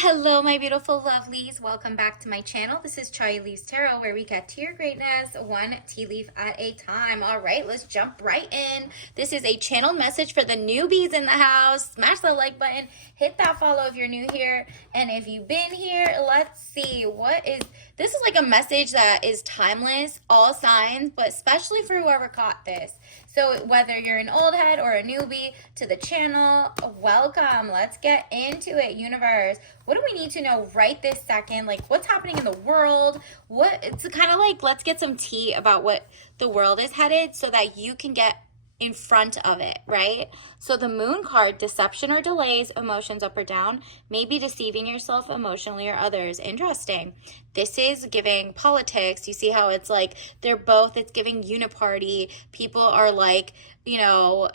Hello, my beautiful lovelies. Welcome back to my channel. This is Charlie Leaves Tarot, where we get to your greatness one tea leaf at a time. All right, let's jump right in. This is a channel message for the newbies in the house. Smash the like button, hit that follow if you're new here. And if you've been here, let's see this is like a message that is timeless, all signs, but especially for whoever caught this. So whether you're an old head or a newbie to the channel, welcome. Let's get into it, universe. What do we need to know right this second? Like, what's happening in the world? It's kind of like, let's get some tea about what the world is headed so that you can get in front of it, right? So the moon card, deception or delays, emotions up or down, maybe deceiving yourself emotionally or others. Interesting. This is giving politics. You see how it's like it's giving uniparty. People are like,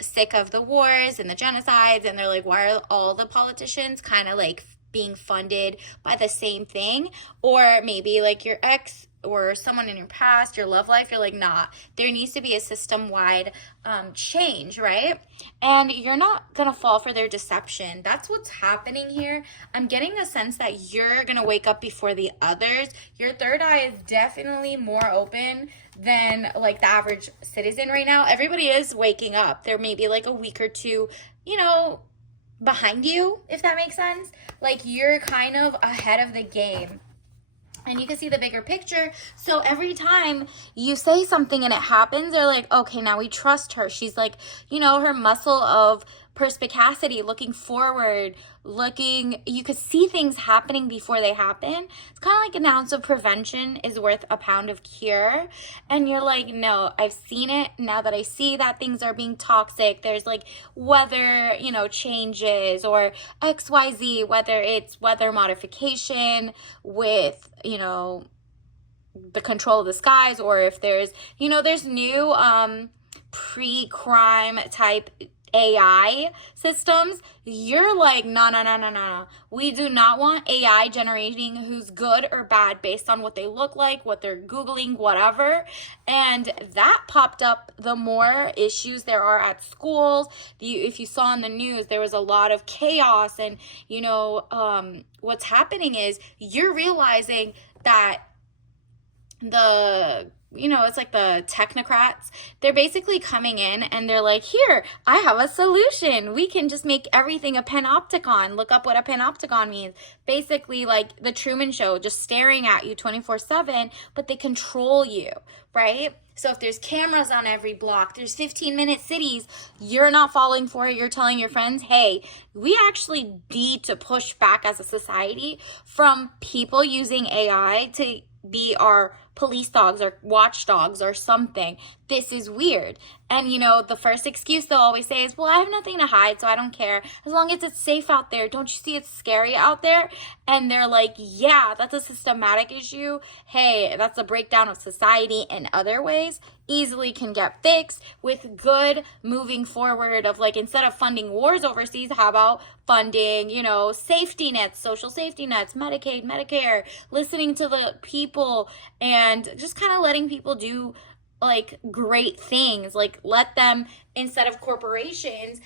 sick of the wars and the genocides, and they're like, why are all the politicians kind of like being funded by the same thing? Or maybe like your ex or someone in your past, your love life, you're like, nah, there needs to be a system-wide change, right? And you're not gonna fall for their deception. That's what's happening here. I'm getting a sense that you're gonna wake up before the others. Your third eye is definitely more open than like the average citizen right now. Everybody is waking up. There may be like a week or two, behind you, if that makes sense. Like, you're kind of ahead of the game. And you can see the bigger picture. So every time you say something and it happens, they're like, okay, now we trust her. She's like, her muscle of perspicacity, looking forward, you could see things happening before they happen. It's kind of like an ounce of prevention is worth a pound of cure. And you're like, no, I've seen it. Now that I see that things are being toxic, there's like weather, changes or XYZ, whether it's weather modification with, the control of the skies, or if there's new pre-crime type AI systems, you're like, no. We do not want AI generating who's good or bad based on what they look like, what they're Googling, whatever. And that popped up the more issues there are at schools. If you saw in the news, there was a lot of chaos. And, what's happening is you're realizing that it's like the technocrats, they're basically coming in and they're like, here, I have a solution. We can just make everything a panopticon. Look up what a panopticon means. Basically like the Truman Show, just staring at you 24/7, but they control you, right? So if there's cameras on every block, there's 15-minute cities, you're not falling for it. You're telling your friends, hey, we actually need to push back as a society from people using AI to be our police dogs or watchdogs or something. This is weird. And the first excuse they'll always say is, well, I have nothing to hide, so I don't care. As long as it's safe out there. Don't you see it's scary out there? And they're like, yeah, that's a systematic issue. Hey, that's a breakdown of society in other ways. Easily can get fixed with good moving forward of like, instead of funding wars overseas, how about funding, safety nets, social safety nets, Medicaid, Medicare, listening to the people and just kind of letting people do like great things. Like, let them, instead of corporations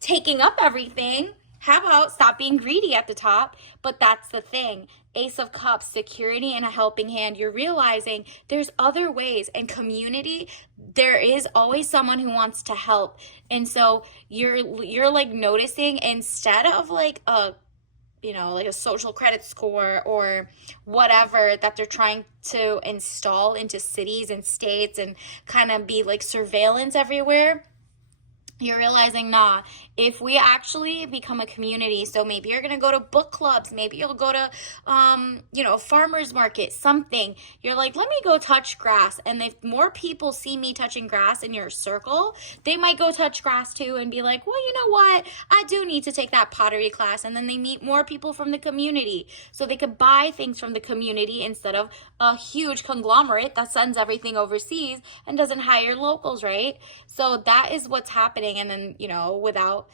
taking up everything, how about stop being greedy at the top? But that's the thing. Ace of Cups, security and a helping hand. You're realizing there's other ways, and community, there is always someone who wants to help. And so you're like noticing, instead of like a like a social credit score or whatever that they're trying to install into cities and states and kind of be like surveillance everywhere, you're realizing, nah, if we actually become a community, so maybe you're going to go to book clubs, maybe you'll go to, a farmer's market, something. You're like, let me go touch grass. And if more people see me touching grass in your circle, they might go touch grass too and be like, well, you know what? I do need to take that pottery class. And then they meet more people from the community. So they could buy things from the community instead of a huge conglomerate that sends everything overseas and doesn't hire locals, right? So that is what's happening. And then, without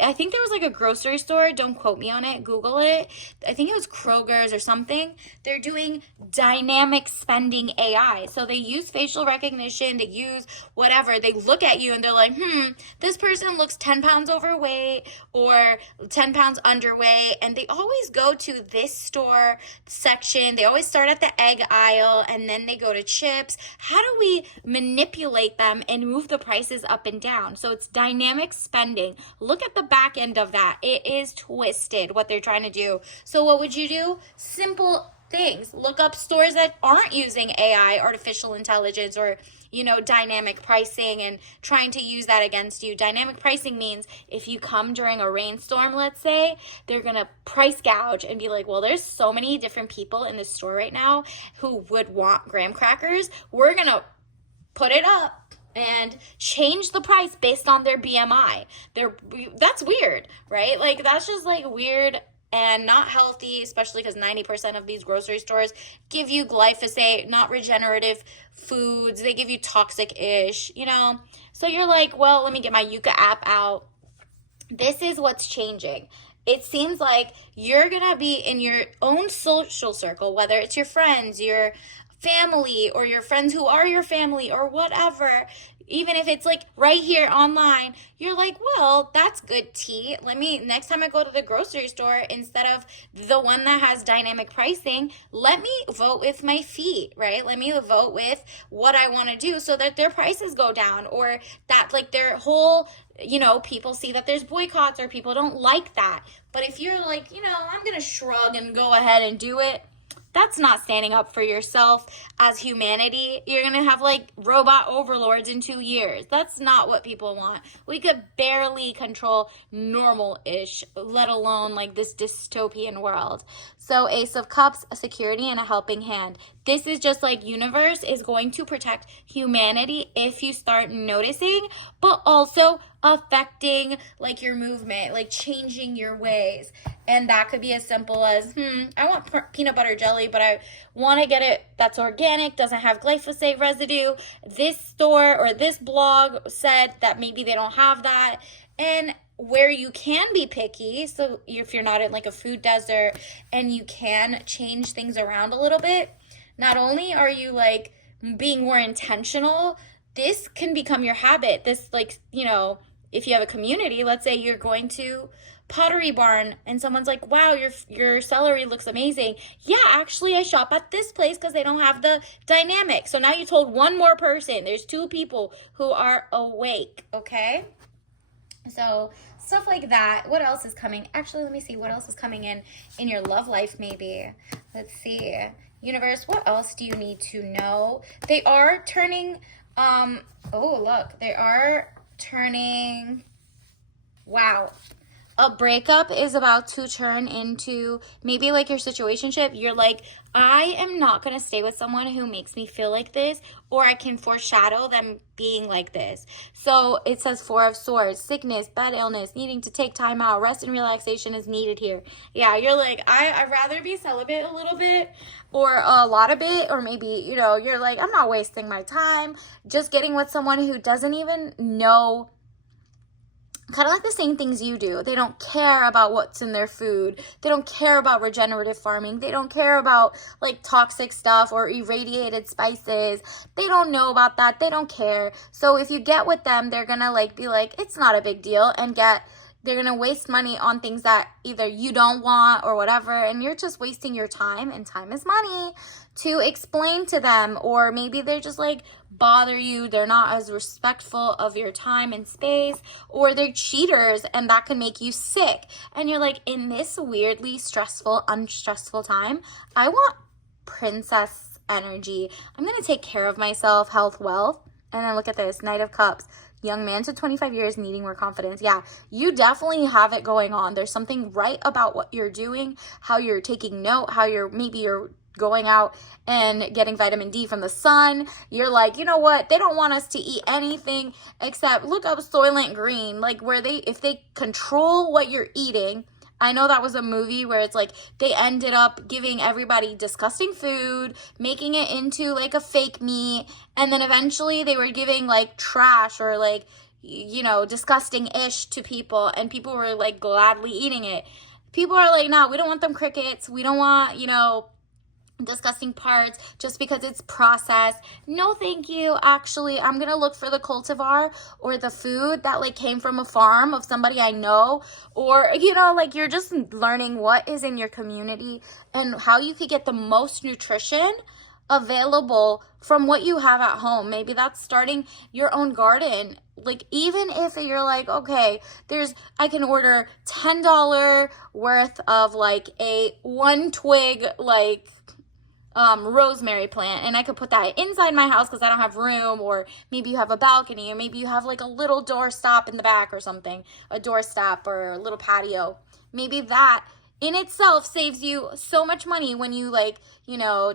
I think there was like a grocery store, don't quote me on it, Google it. I think it was Kroger's or something. They're doing dynamic spending AI. So they use facial recognition, they use whatever. They look at you and they're like, this person looks 10 pounds overweight or 10 pounds underweight. And they always go to this store section. They always start at the egg aisle and then they go to chips. How do we manipulate them and move the prices up and down? So it's dynamic spending. Look at the back end of that. It is twisted what they're trying to do. So what would you do? Simple things. Look up stores that aren't using AI, artificial intelligence, or dynamic pricing and trying to use that against you. Dynamic pricing means if you come during a rainstorm, let's say, they're going to price gouge and be like, well, there's so many different people in this store right now who would want graham crackers. We're going to put it up and change the price based on their BMI. That's weird, right? Like, that's just like weird and not healthy, especially because 90% of these grocery stores give you glyphosate, not regenerative foods. They give you toxic-ish, So you're like, well, let me get my Yuka app out. This is what's changing. It seems like you're going to be in your own social circle, whether it's your friends, your family, or your friends who are your family, or whatever. Even if it's like right here online, you're like, well, that's good tea. Next time I go to the grocery store, instead of the one that has dynamic pricing, let me vote with my feet, right? Let me vote with what I want to do so that their prices go down, or that like their whole, people see that there's boycotts or people don't like that. But if you're like, I'm going to shrug and go ahead and do it, that's not standing up for yourself as humanity. You're going to have like robot overlords in 2 years. That's not what people want. We could barely control normal-ish, let alone like this dystopian world. So Ace of Cups, a security and a helping hand. This is just like universe is going to protect humanity if you start noticing, but also affecting like your movement, like changing your ways. And that could be as simple as, I want peanut butter jelly, but I want to get it that's organic, doesn't have glyphosate residue. This store or this blog said that maybe they don't have that. And where you can be picky, so if you're not in like a food desert and you can change things around a little bit, not only are you like being more intentional, this can become your habit. This like, if you have a community, let's say you're going to Pottery Barn and someone's like, wow, your celery looks amazing. Yeah, actually I shop at this place because they don't have the dynamic. So now you told one more person. There's 2 people who are awake, okay? So stuff like that. What else is coming? Actually, let me see what else is coming in your love life maybe. Let's see. Universe, what else do you need to know? They are turning, they are turning, wow. A breakup is about to turn into maybe like your situationship. You're like, I am not going to stay with someone who makes me feel like this, or I can foreshadow them being like this. So it says 4 of Swords, sickness, bad illness, needing to take time out, rest and relaxation is needed here. Yeah, you're like, I'd rather be celibate a little bit or a lot of it, or maybe, you're like, I'm not wasting my time just getting with someone who doesn't even know kind of like the same things you do. They don't care about what's in their food. They don't care about regenerative farming. They don't care about like toxic stuff or irradiated spices. They don't know about that. They don't care. So if you get with them, they're going to like be like, it's not a big deal, and they're going to waste money on things that either you don't want or whatever, and you're just wasting your time, and time is money, to explain to them. Or maybe they're just like bother you. They're not as respectful of your time and space, or they're cheaters, and that can make you sick. And you're like, in this weirdly stressful, unstressful time, I want princess energy. I'm going to take care of myself, health, wealth. And then look at this, Knight of Cups. Young man to 25 years needing more confidence. Yeah, you definitely have it going on. There's something right about what you're doing, how you're taking note, how you're going out and getting vitamin D from the sun. You're like, you know what? They don't want us to eat anything except look up Soylent Green, like if they control what you're eating. I know that was a movie where it's like they ended up giving everybody disgusting food, making it into like a fake meat, and then eventually they were giving like trash or like disgusting-ish to people, and people were like gladly eating it. People are like, no, we don't want them crickets. We don't want, disgusting parts just because it's processed. No, thank you. Actually, I'm gonna look for the cultivar or the food that like came from a farm of somebody I know, or you're just learning what is in your community and how you could get the most nutrition available from what you have at home. Maybe that's starting your own garden. Like, even if you're like, okay, I can order $10 worth of like a 1 twig like rosemary plant, and I could put that inside my house because I don't have room, or maybe you have a balcony, or maybe you have like a little doorstop in the back or something, a doorstop or a little patio. Maybe that in itself saves you so much money when you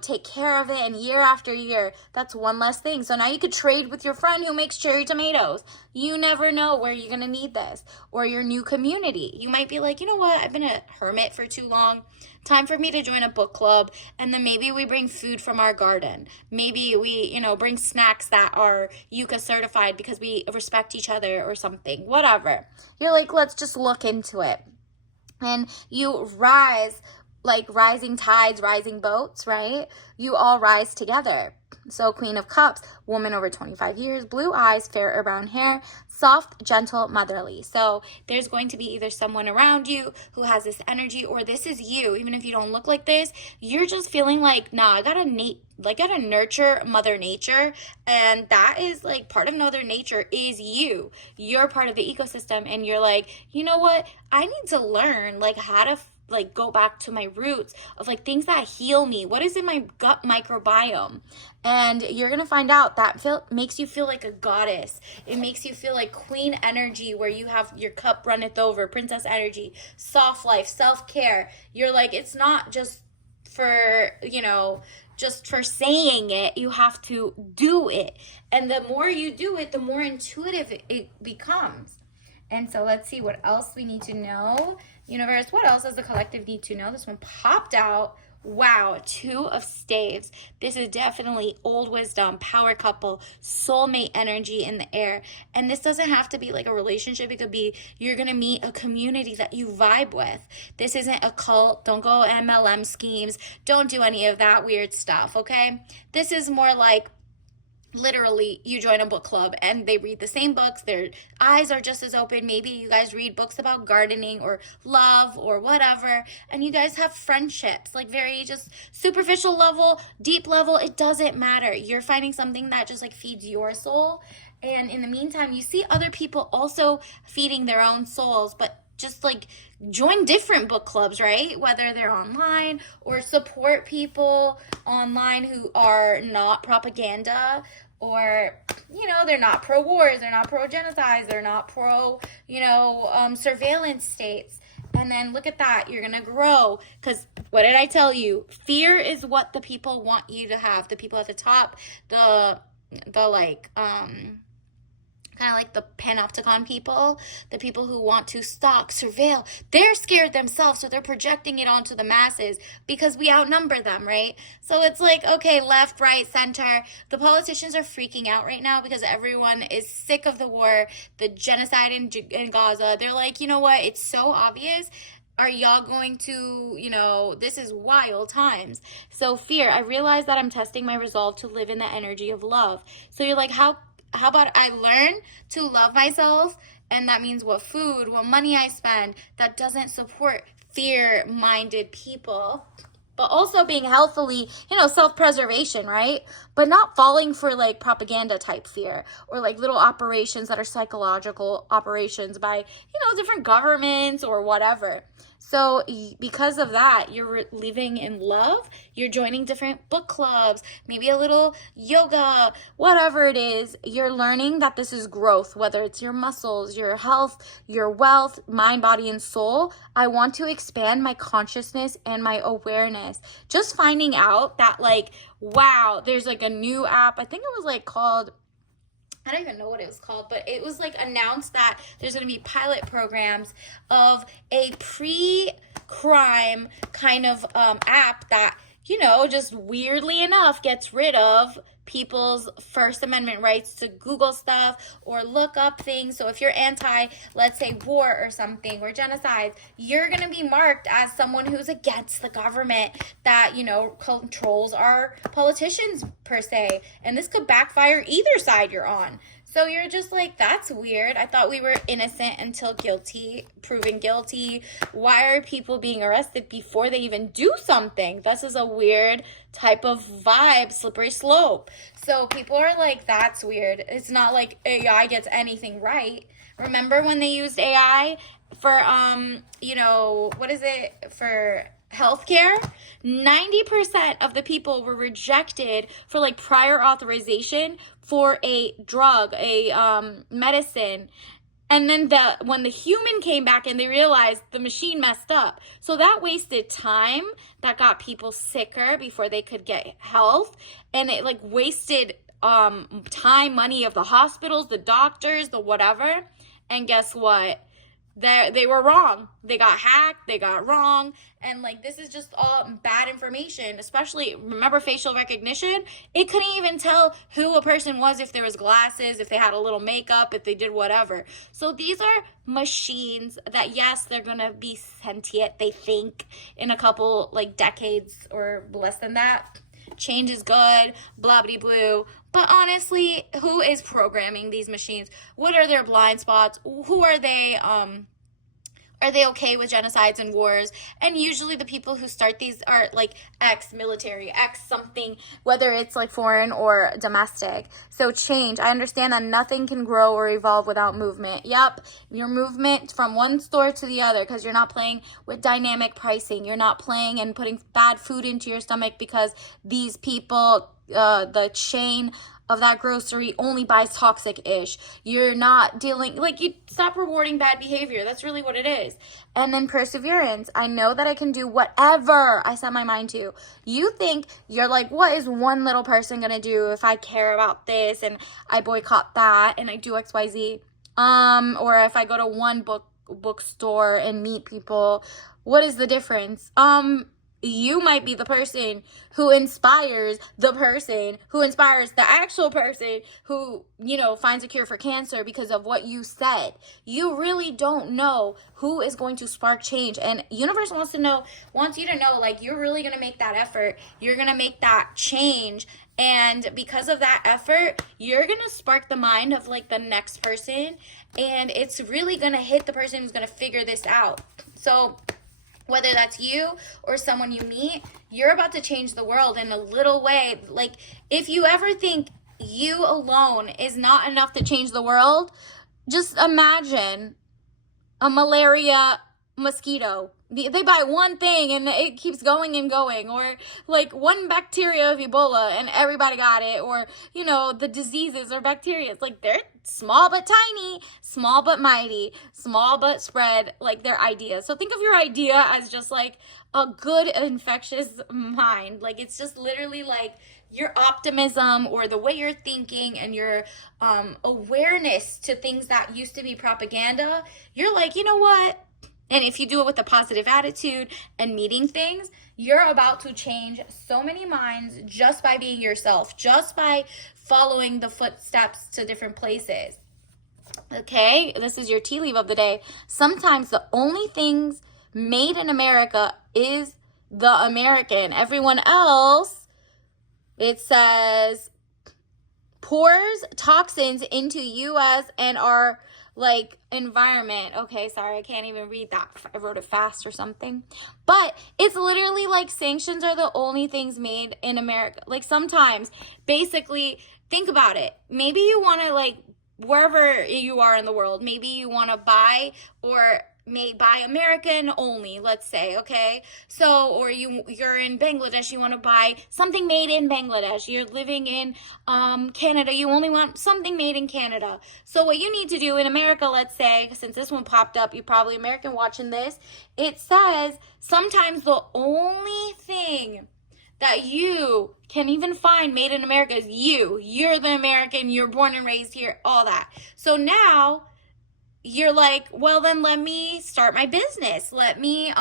take care of it, and year after year, that's one less thing. So now you could trade with your friend who makes cherry tomatoes. You never know where you're going to need this, or your new community. You might be like, you know what, I've been a hermit for too long. Time for me to join a book club, and then maybe we bring food from our garden. Maybe we, bring snacks that are Yucca certified because we respect each other or something, whatever. You're like, let's just look into it. And you rise, like rising tides, rising boats, right? You all rise together. So Queen of Cups, woman over 25 years, blue eyes, fair or brown hair, soft, gentle, motherly. So there's going to be either someone around you who has this energy, or this is you. Even if you don't look like this, you're just feeling like, nah, I gotta nurture Mother Nature. And that is like part of Mother Nature is you. You're part of the ecosystem, and you're like, you know what? I need to learn like how to go back to my roots of like things that heal me. What is in my gut microbiome? And you're gonna find out that makes you feel like a goddess. It makes you feel like queen energy, where you have your cup runneth over, princess energy, soft life, self-care. You're like, it's not just for just for saying it. You have to do it, and the more you do it, the more intuitive it becomes. And so let's see what else we need to know. Universe, what else does the collective need to know? This one popped out. Wow, 2 of Staves. This is definitely old wisdom, power couple, soulmate energy in the air. And this doesn't have to be like a relationship. It could be you're going to meet a community that you vibe with. This isn't a cult. Don't go MLM schemes. Don't do any of that weird stuff, okay? This is more like literally you join a book club and they read the same books. Their eyes are just as open. Maybe you guys read books about gardening or love or whatever, and you guys have friendships, like very just superficial level, deep level. It doesn't matter. You're finding something that just like feeds your soul. And in the meantime, you see other people also feeding their own souls, but just like join different book clubs, right? Whether they're online, or support people online who are not propaganda, or they're not pro-wars, they're not pro-genocide, they're not pro surveillance states. And then look at that, you're gonna grow, because what did I tell you? Fear is what the people want you to have. The people at the top, the kind of like the panopticon people, the people who want to stalk, surveil, they're scared themselves, so they're projecting it onto the masses because we outnumber them, right? So it's like, okay, left, right, center. The politicians are freaking out right now because everyone is sick of the war, the genocide in Gaza. They're like, you know what? It's so obvious. Are y'all going to, this is wild times. So fear, I realize that I'm testing my resolve to live in the energy of love. So you're like, how about I learn to love myself? And that means what food, what money I spend that doesn't support fear-minded people. But also being healthily, self-preservation, right? But not falling for like propaganda type fear, or like little operations that are psychological operations by, different governments or whatever. So because of that, you're living in love, you're joining different book clubs, maybe a little yoga, whatever it is. You're learning that this is growth, whether it's your muscles, your health, your wealth, mind, body, and soul. I want to expand my consciousness and my awareness. Just finding out that like, wow, there's like a new app. I think it was like called, I don't even know what it was called, but it was like announced that there's going to be pilot programs of a pre-crime kind of app that, just weirdly enough gets rid of people's First Amendment rights to Google stuff or look up things. So if you're anti, let's say, war or something, or genocide, you're going to be marked as someone who's against the government that, you know, controls our politicians per se. And this could backfire either side you're on. So you're just like, that's weird. I thought we were innocent until guilty, proven guilty. Why are people being arrested before they even do something? This is a weird type of vibe, slippery slope. So people are like, that's weird. It's not like AI gets anything right. Remember when they used AI for, you know, what is it, for healthcare? 90% of the people were rejected for like prior authorization for a drug, a medicine. And then when the human came back and they realized the machine messed up. So that wasted time, that got people sicker before they could get health. And it like wasted time, money of the hospitals, the doctors, the whatever. And guess what? They were wrong. They got hacked. They got wrong. And like, this is just all bad information, especially, remember facial recognition? It couldn't even tell who a person was if there was glasses, if they had a little makeup, if they did whatever. So these are machines that, yes, they're going to be sentient, they think, in a couple like decades or less than that. Change is good, blah, blah, blue. But honestly, who is programming these machines? What are their blind spots? Who are they? Are they okay with genocides and wars? And usually the people who start these are like ex-military, ex-something, whether it's like foreign or domestic. So change. I understand that nothing can grow or evolve without movement. Yep, your movement from one store to the other, because you're not playing with dynamic pricing. You're not playing and putting bad food into your stomach because these people, the chain of that grocery only buys toxic-ish. You're not dealing, like, you stop rewarding bad behavior. That's really what it is. And then perseverance. I know that I can do whatever I set my mind to. You think you're like, what is one little person gonna do if I care about this and I boycott that and I do XYZ? Or if I go to one bookstore and meet people, what is the difference? You might be the person who inspires the actual person who, you know, finds a cure for cancer because of what you said. You really don't know who is going to spark change. And universe wants you to know, like, you're really going to make that effort. You're going to make that change. And because of that effort, you're going to spark the mind of like the next person. And it's really going to hit the person who's going to figure this out. So whether that's you or someone you meet, you're about to change the world in a little way. Like, if you ever think you alone is not enough to change the world, just imagine a malaria mosquito. They buy one thing and it keeps going and going, or like one bacteria of Ebola and everybody got it, or, you know, the diseases or bacteria. It's like they're small but tiny, small but mighty, small but spread, like their ideas. So think of your idea as just like a good infectious mind. Like, it's just literally like your optimism or the way you're thinking and your awareness to things that used to be propaganda. You're like, you know what? And if you do it with a positive attitude and meeting things, you're about to change so many minds just by being yourself, just by following the footsteps to different places. Okay, this is your tea leaf of the day. Sometimes the only things made in America is the American. Everyone else, it says, pours toxins into U.S. and our like environment. Okay, sorry, I can't even read that. I wrote it fast or something. But it's literally like sanctions are the only things made in America. Like, sometimes, basically, think about it. Maybe you want to, like, wherever you are in the world, maybe you want to buy or buy American only, let's say, okay? So, or you're in Bangladesh, you want to buy something made in Bangladesh. You're living in Canada, you only want something made in Canada. So what you need to do in America, let's say, since this one popped up, you're probably American watching this, it says sometimes the only thing that you can even find made in America is you. You're the American, you're born and raised here, all that. So now you're like, well, then let me start my business. Let me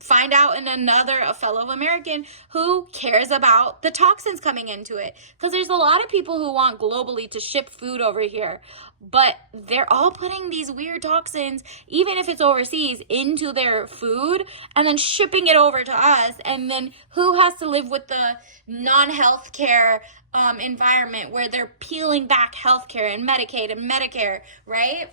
find out in a fellow American who cares about the toxins coming into it. Because there's a lot of people who want globally to ship food over here, but they're all putting these weird toxins, even if it's overseas, into their food and then shipping it over to us. And then who has to live with the non-healthcare environment where they're peeling back healthcare and Medicaid and Medicare, right?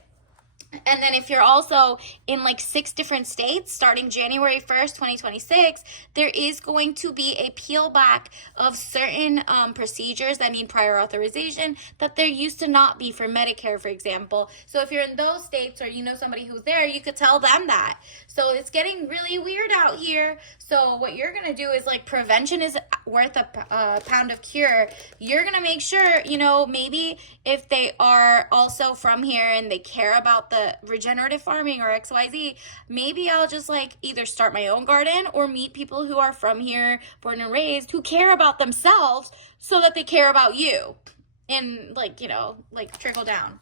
And then if you're also in like 6 different states, starting January 1st, 2026, there is going to be a peel back of certain procedures that need prior authorization that there used to not be for Medicare, for example. So if you're in those states or you know somebody who's there, you could tell them that. So it's getting really weird out here. So what you're going to do is, like, prevention is worth a pound of cure. You're going to make sure, you know, maybe if they are also from here and they care about the regenerative farming or XYZ, maybe I'll just like either start my own garden or meet people who are from here, born and raised, who care about themselves so that they care about you, and like, you know, like trickle down.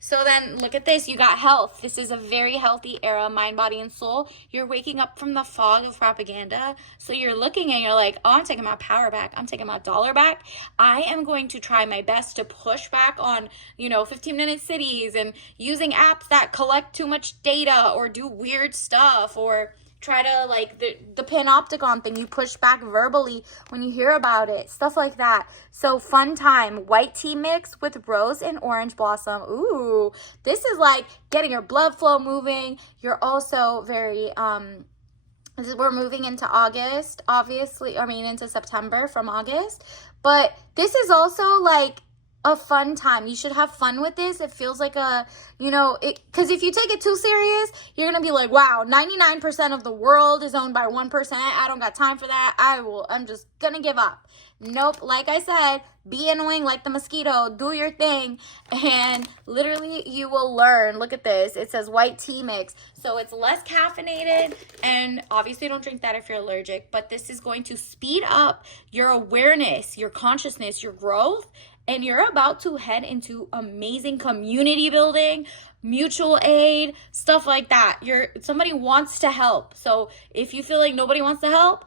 So then look at this. You got health. This is a very healthy era, mind, body, and soul. You're waking up from the fog of propaganda. So you're looking and you're like, oh, I'm taking my power back. I'm taking my dollar back. I am going to try my best to push back on, you know, 15-minute cities and using apps that collect too much data or do weird stuff, or try to, like, the panopticon thing, you push back verbally when you hear about it, stuff like that. So fun time, white tea mix with rose and orange blossom. Ooh, this is like getting your blood flow moving. You're also very, we're moving into August, obviously, into September from August. But this is also like a fun time. You should have fun with this. It feels like a, you know, because if you take it too serious, you're gonna be like, wow, 99% of the world is owned by 1%. I don't got time for that. I'm just gonna give up. Nope. Like I said, be annoying like the mosquito. Do your thing, and literally you will learn. Look at this. It says white tea mix, so it's less caffeinated, and obviously don't drink that if you're allergic, but this is going to speed up your awareness, your consciousness, your growth. And you're about to head into amazing community building, mutual aid, stuff like that. Somebody wants to help. So if you feel like nobody wants to help,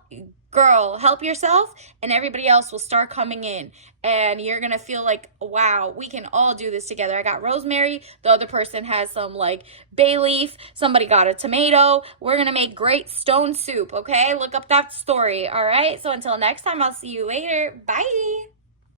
girl, help yourself, and everybody else will start coming in. And you're going to feel like, wow, we can all do this together. I got rosemary. The other person has some like bay leaf. Somebody got a tomato. We're going to make great stone soup, okay? Look up that story, all right? So until next time, I'll see you later. Bye.